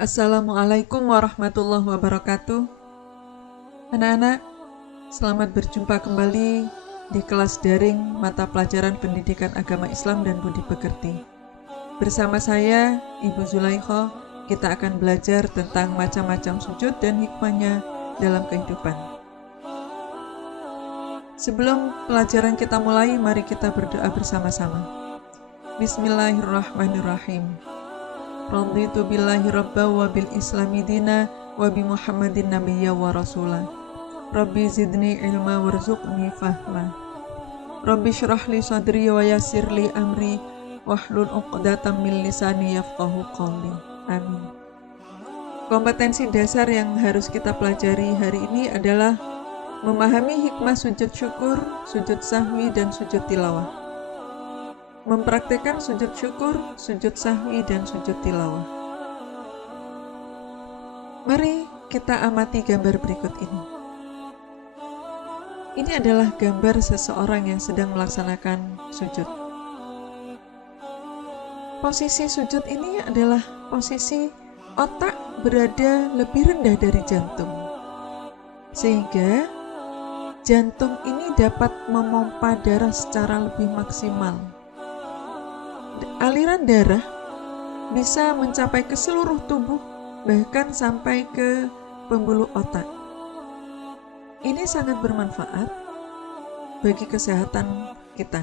Assalamualaikum warahmatullahi wabarakatuh. Anak-anak, selamat berjumpa kembali di kelas daring mata pelajaran Pendidikan Agama Islam dan Budi Pekerti. Bersama saya, Ibu Zulaikha, kita akan belajar tentang macam-macam sujud dan hikmahnya dalam kehidupan. Sebelum pelajaran kita mulai, mari kita berdoa bersama-sama. Bismillahirrahmanirrahim. Raditu billahi rabba wa bil islami dina wa bi muhammadin nabiyya wa rasula. Rabbi zidni ilma warzuqni fahma. Rabbi syrah li sadri wa yassir li amri wahlul uqdatam min lisani yafqahu qawli. Amin. Kompetensi dasar yang harus kita pelajari hari ini adalah memahami hikmah sujud syukur, sujud sahwi, dan sujud tilawah. Mempraktikkan sujud syukur, sujud sahwi, dan sujud tilawah. Mari kita amati gambar berikut ini. Ini adalah gambar seseorang yang sedang melaksanakan sujud. Posisi sujud ini adalah posisi otak berada lebih rendah dari jantung, sehingga jantung ini dapat memompa darah secara lebih maksimal. Aliran darah bisa mencapai ke seluruh tubuh, bahkan sampai ke pembuluh otak. Ini sangat bermanfaat bagi kesehatan kita.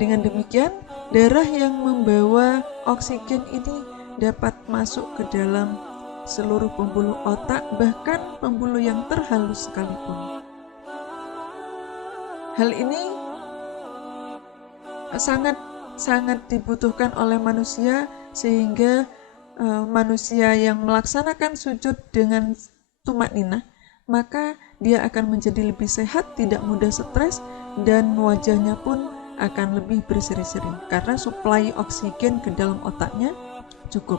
Dengan demikian, darah yang membawa oksigen ini dapat masuk ke dalam seluruh pembuluh otak, bahkan pembuluh yang terhalus sekalipun. Hal ini sangat dibutuhkan oleh manusia, sehingga manusia yang melaksanakan sujud dengan tumakninah, maka dia akan menjadi lebih sehat, tidak mudah stres, dan wajahnya pun akan lebih berseri-seri karena suplai oksigen ke dalam otaknya cukup.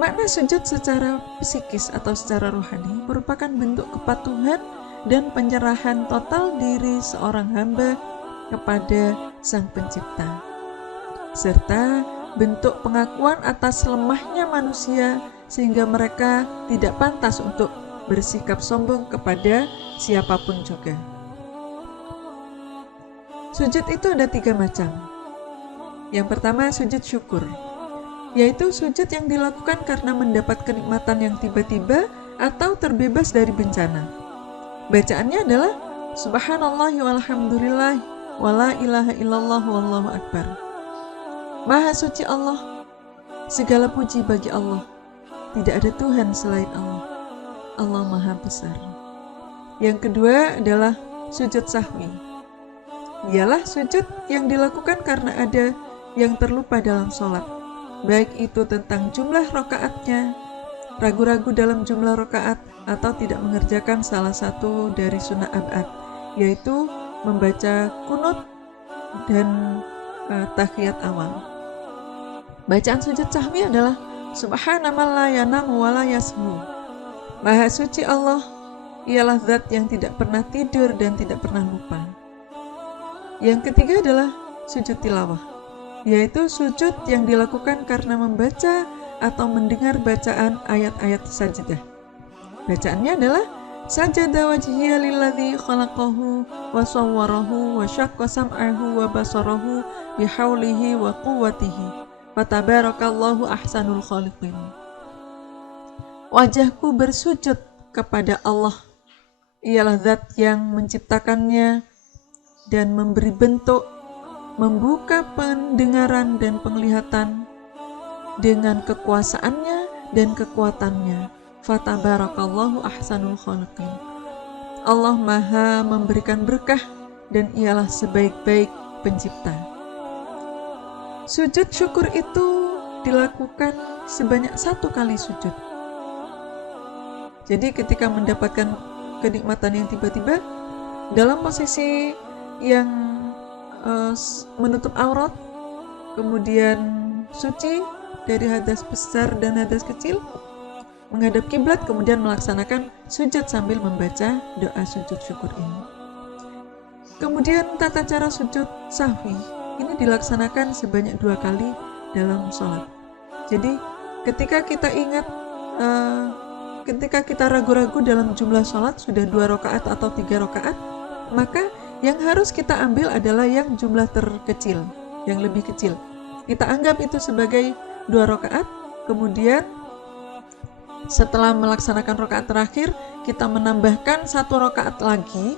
Makna sujud secara psikis atau secara rohani merupakan bentuk kepatuhan dan penyerahan total diri seorang hamba kepada Sang Pencipta, serta bentuk pengakuan atas lemahnya manusia sehingga mereka tidak pantas untuk bersikap sombong kepada siapapun juga. Sujud itu ada 3 macam. Yang pertama, sujud syukur, yaitu sujud yang dilakukan karena mendapat kenikmatan yang tiba-tiba atau terbebas dari bencana. Bacaannya adalah Subhanallah walhamdulillah wala ilaha illallah wallahu akbar. Maha suci Allah, segala puji bagi Allah, tidak ada Tuhan selain Allah, Allah maha besar. Yang kedua adalah sujud sahwi, ialah sujud yang dilakukan karena ada yang terlupa dalam sholat, baik itu tentang jumlah rakaatnya, ragu-ragu dalam jumlah rakaat, atau tidak mengerjakan salah satu dari sunnah abad, yaitu membaca kunut dan tahiyat awal. Bacaan sujud sahwi adalah Subhanaman la yanamu wa la yasmu. Maha suci Allah, ialah zat yang tidak pernah tidur dan tidak pernah lupa. Yang ketiga adalah sujud tilawah, yaitu sujud yang dilakukan karena membaca atau mendengar bacaan ayat-ayat sajdah. Bacaannya adalah Sajada wajhiya lilladzi khalaqahu wa sawwarahu wa syaqqa sam'ahu wa basarahu bihaulihi wa quwwatihi fatabarakallahu ahsanul khaliqin. Wajahku bersujud kepada Allah, ialah zat yang menciptakannya dan memberi bentuk, membuka pendengaran dan penglihatan dengan kekuasaannya dan kekuatannya. Fatabarakallahu ahsanul khaliqin. Allah maha memberikan berkah dan ialah sebaik-baik pencipta. Sujud syukur itu dilakukan sebanyak 1 kali sujud. Jadi ketika mendapatkan kenikmatan yang tiba-tiba dalam posisi yang menutup aurat, kemudian suci dari hadas besar dan hadas kecil, menghadap kiblat, kemudian melaksanakan sujud sambil membaca doa sujud syukur ini. Kemudian tata cara sujud sahwi ini dilaksanakan sebanyak 2 kali dalam sholat. Jadi ketika kita ingat, ketika kita ragu-ragu dalam jumlah sholat sudah 2 rakaat atau 3 rakaat, maka yang harus kita ambil adalah yang jumlah terkecil, yang lebih kecil. Kita anggap itu sebagai 2 rakaat, kemudian setelah melaksanakan rakaat terakhir, kita menambahkan 1 rakaat lagi,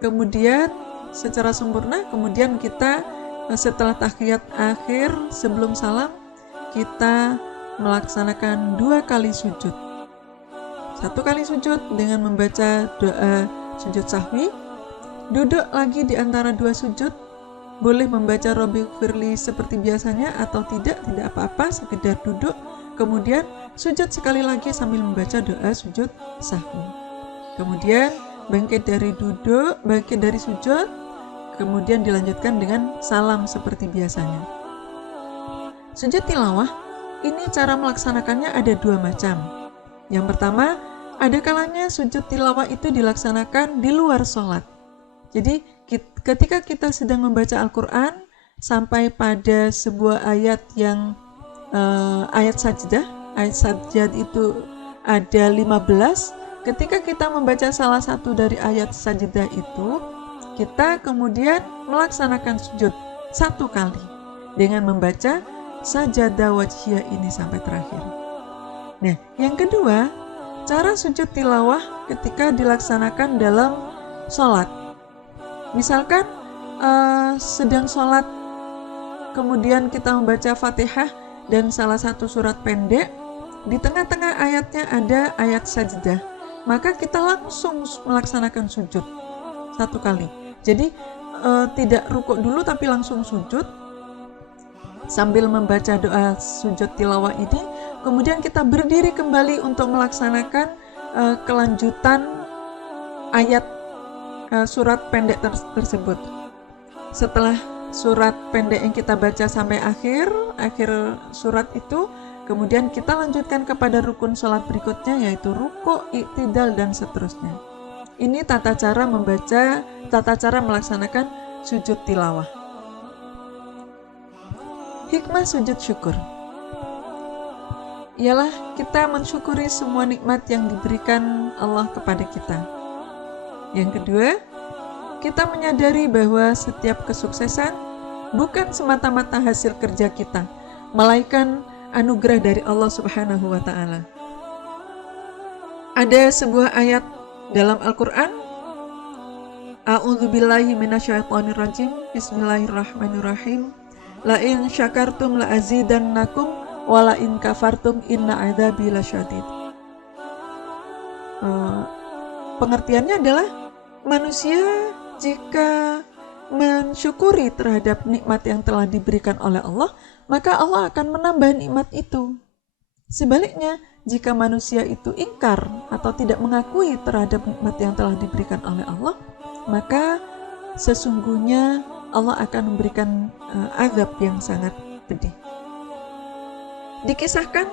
kemudian secara sempurna, kemudian kita setelah tahiyat akhir sebelum salam, kita melaksanakan 2 kali sujud. 1 kali sujud dengan membaca doa sujud sahwi, duduk lagi di antara 2 sujud, boleh membaca Robbighfirli seperti biasanya atau tidak apa-apa, sekedar duduk, kemudian sujud sekali lagi sambil membaca doa sujud sahwi. Kemudian bangkit dari duduk, bangkit dari sujud, kemudian dilanjutkan dengan salam seperti biasanya. Sujud tilawah, ini cara melaksanakannya ada 2 macam. Yang pertama, ada kalanya sujud tilawah itu dilaksanakan di luar sholat. Jadi ketika kita sedang membaca Al-Quran sampai pada sebuah ayat yang ayat sajdah itu ada 15, ketika kita membaca salah satu dari ayat sajdah itu, kita kemudian melaksanakan sujud 1 kali dengan membaca sajadah wajhiyah ini sampai terakhir. Nah, yang kedua, cara sujud tilawah ketika dilaksanakan dalam sholat. Misalkan sedang sholat, kemudian kita membaca Fatihah dan salah satu surat pendek, di tengah-tengah ayatnya ada ayat sajdah, maka kita langsung melaksanakan sujud 1 kali. Jadi tidak rukuk dulu tapi langsung sujud sambil membaca doa sujud tilawah ini, kemudian kita berdiri kembali untuk melaksanakan kelanjutan ayat surat pendek tersebut. Setelah surat pendek yang kita baca sampai akhir surat itu, kemudian kita lanjutkan kepada rukun sholat berikutnya, yaitu rukuk, iktidal, dan seterusnya. Ini tata cara melaksanakan sujud tilawah. Hikmah sujud syukur ialah kita mensyukuri semua nikmat yang diberikan Allah kepada kita. Yang kedua, kita menyadari bahwa setiap kesuksesan bukan semata-mata hasil kerja kita, melainkan anugerah dari Allah Subhanahu wa Ta'ala. Ada sebuah ayat dalam Al-Quran, A'udzubillahi minasyaitonirrajim, Bismillahirrahmanirrahim, La in syakartum la azidannakum wa la in kafartum inna adzabi lasyadid. Pengertiannya adalah manusia jika mensyukuri terhadap nikmat yang telah diberikan oleh Allah, maka Allah akan menambah nikmat itu. Sebaliknya, jika manusia itu ingkar atau tidak mengakui terhadap nikmat yang telah diberikan oleh Allah, maka sesungguhnya Allah akan memberikan azab yang sangat pedih. Dikisahkan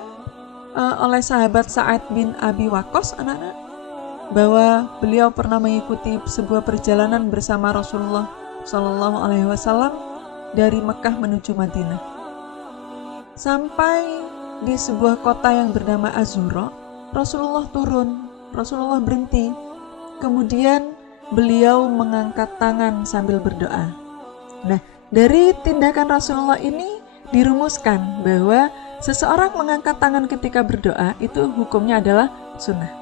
oleh sahabat Sa'ad bin Abi Waqqas, anak-anak, bahwa beliau pernah mengikuti sebuah perjalanan bersama Rasulullah Shallallahu Alaihi Wasallam dari Mekah menuju Madinah. Sampai di sebuah kota yang bernama Azura, Rasulullah turun, Rasulullah berhenti. Kemudian beliau mengangkat tangan sambil berdoa. Nah, dari tindakan Rasulullah ini dirumuskan bahwa seseorang mengangkat tangan ketika berdoa itu hukumnya adalah sunnah.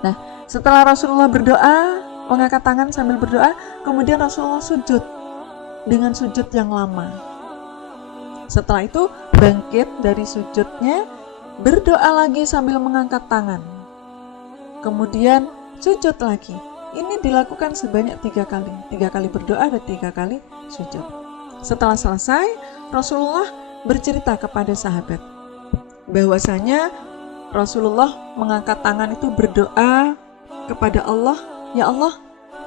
Nah, setelah Rasulullah berdoa, mengangkat tangan sambil berdoa, kemudian Rasulullah sujud dengan sujud yang lama. Setelah itu bangkit dari sujudnya, berdoa lagi sambil mengangkat tangan. Kemudian sujud lagi. Ini dilakukan sebanyak 3 kali. 3 kali berdoa dan 3 kali sujud. Setelah selesai, Rasulullah bercerita kepada sahabat bahwasanya Rasulullah mengangkat tangan itu berdoa kepada Allah, "Ya Allah,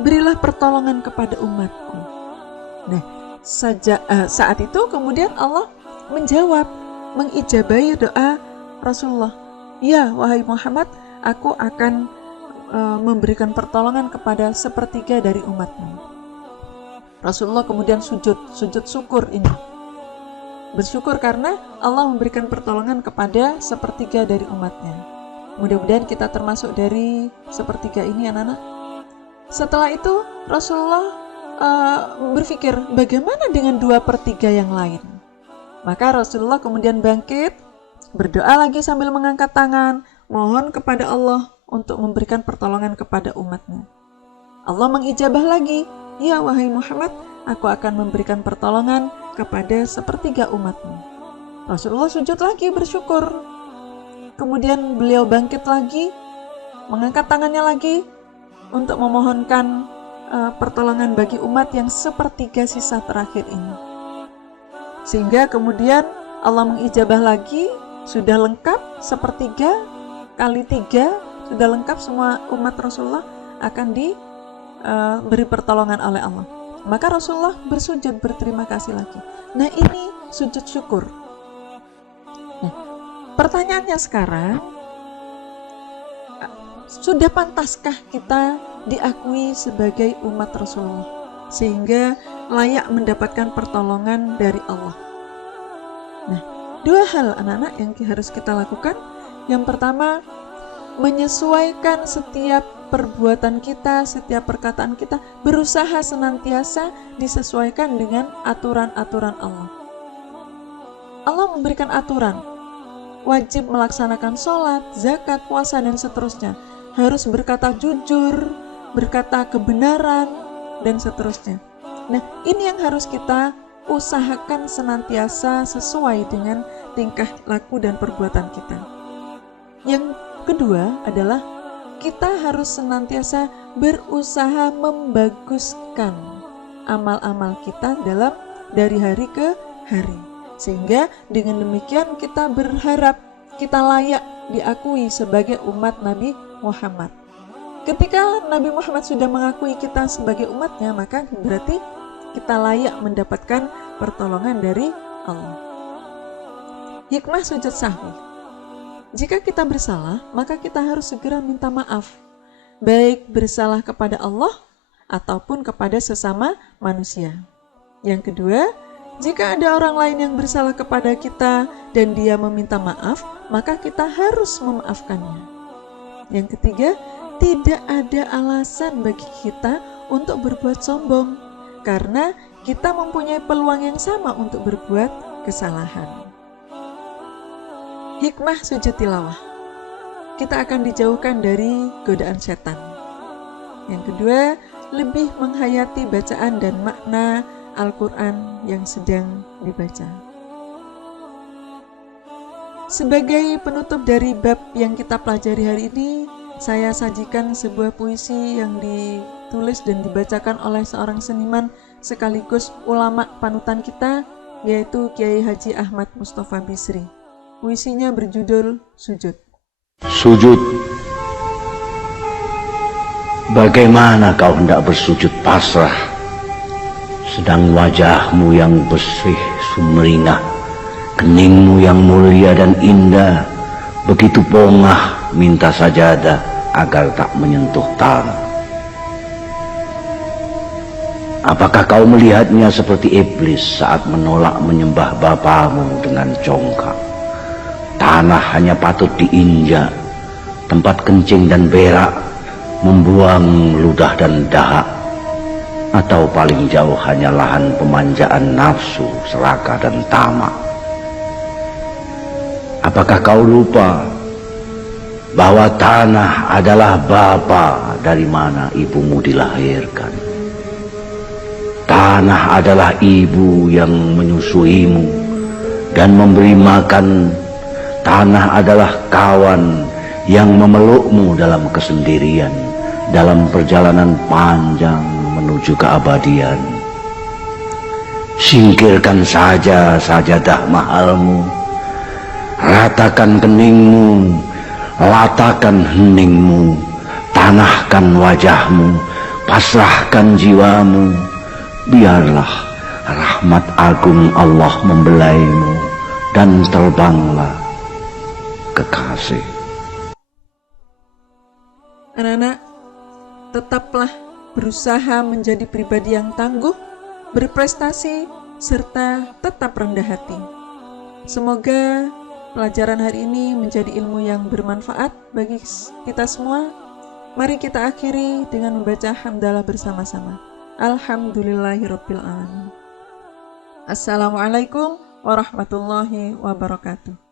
berilah pertolongan kepada umatku." Nah, saat itu kemudian Allah menjawab, mengijabahi doa Rasulullah. "Ya, wahai Muhammad, aku akan memberikan pertolongan kepada 1/3 dari umatmu." Rasulullah kemudian sujud syukur ini. bersyukur karena Allah memberikan pertolongan kepada sepertiga dari umatnya. Mudah-mudahan kita termasuk dari sepertiga ini, anak-anak. Setelah itu Rasulullah berpikir, bagaimana dengan 2/3 yang lain? Maka Rasulullah kemudian bangkit, berdoa lagi sambil mengangkat tangan, mohon kepada Allah untuk memberikan pertolongan kepada umatnya. Allah mengijabah lagi, ya wahai Muhammad, aku akan memberikan pertolongan kepada sepertiga umatmu. Rasulullah sujud lagi bersyukur. Kemudian beliau bangkit lagi, mengangkat tangannya lagi untuk memohonkan pertolongan bagi umat yang sepertiga sisa terakhir ini. Sehingga kemudian Allah mengijabah lagi, sudah lengkap sepertiga kali 3, sudah lengkap, semua umat Rasulullah akan diberi pertolongan oleh Allah. Maka Rasulullah bersujud berterima kasih lagi. Nah, ini sujud syukur. Nah, pertanyaannya sekarang, sudah pantaskah kita diakui sebagai umat Rasulullah sehingga layak mendapatkan pertolongan dari Allah? Nah, 2 hal anak-anak yang harus kita lakukan. Yang pertama, menyesuaikan setiap perbuatan kita, setiap perkataan kita, berusaha senantiasa disesuaikan dengan aturan-aturan Allah. Allah memberikan aturan, wajib melaksanakan sholat, zakat, puasa, dan seterusnya. Harus berkata jujur, berkata kebenaran, dan seterusnya. Nah, ini yang harus kita usahakan senantiasa sesuai dengan tingkah laku dan perbuatan kita. Yang kedua adalah kita harus senantiasa berusaha membaguskan amal-amal kita dari hari ke hari. Sehingga dengan demikian kita berharap kita layak diakui sebagai umat Nabi Muhammad. Ketika Nabi Muhammad sudah mengakui kita sebagai umatnya, maka berarti kita layak mendapatkan pertolongan dari Allah. Hikmah sujud sahwi. Jika kita bersalah, maka kita harus segera minta maaf, baik bersalah kepada Allah ataupun kepada sesama manusia. Yang kedua, jika ada orang lain yang bersalah kepada kita dan dia meminta maaf, maka kita harus memaafkannya. Yang ketiga, tidak ada alasan bagi kita untuk berbuat sombong, karena kita mempunyai peluang yang sama untuk berbuat kesalahan. Hikmah sujud tilawah. Kita akan dijauhkan dari godaan setan. Yang kedua, lebih menghayati bacaan dan makna Al-Quran yang sedang dibaca. Sebagai penutup dari bab yang kita pelajari hari ini, saya sajikan sebuah puisi yang ditulis dan dibacakan oleh seorang seniman sekaligus ulama panutan kita, yaitu Kiai Haji Ahmad Mustafa Bisri. Puisinya berjudul Sujud. Sujud. Bagaimana kau hendak bersujud pasrah, sedang wajahmu yang bersih sumringah, keningmu yang mulia dan indah, begitu pongah minta sajadah agar tak menyentuh tanah. Apakah kau melihatnya seperti iblis saat menolak menyembah bapamu dengan congkak? Tanah hanya patut diinjak, tempat kencing dan berak, membuang ludah dan dahak, atau paling jauh hanya lahan pemanjaan nafsu, serakah dan tamak. Apakah kau lupa bahwa tanah adalah bapa dari mana ibumu dilahirkan? Tanah adalah ibu yang menyusuimu dan memberi makan. Tanah adalah kawan yang memelukmu dalam kesendirian, dalam perjalanan panjang menuju keabadian. Singkirkan saja sajadah mahalmu, ratakan keningmu, latakan heningmu, tanahkan wajahmu, pasrahkan jiwamu, biarlah rahmat agung Allah membelaimu, dan terbanglah kekasih. Anak-anak, tetaplah berusaha menjadi pribadi yang tangguh, berprestasi, serta tetap rendah hati. Semoga pelajaran hari ini menjadi ilmu yang bermanfaat bagi kita semua. Mari kita akhiri dengan membaca hamdalah bersama-sama. Alhamdulillahirabbil alamin. Assalamualaikum warahmatullahi wabarakatuh.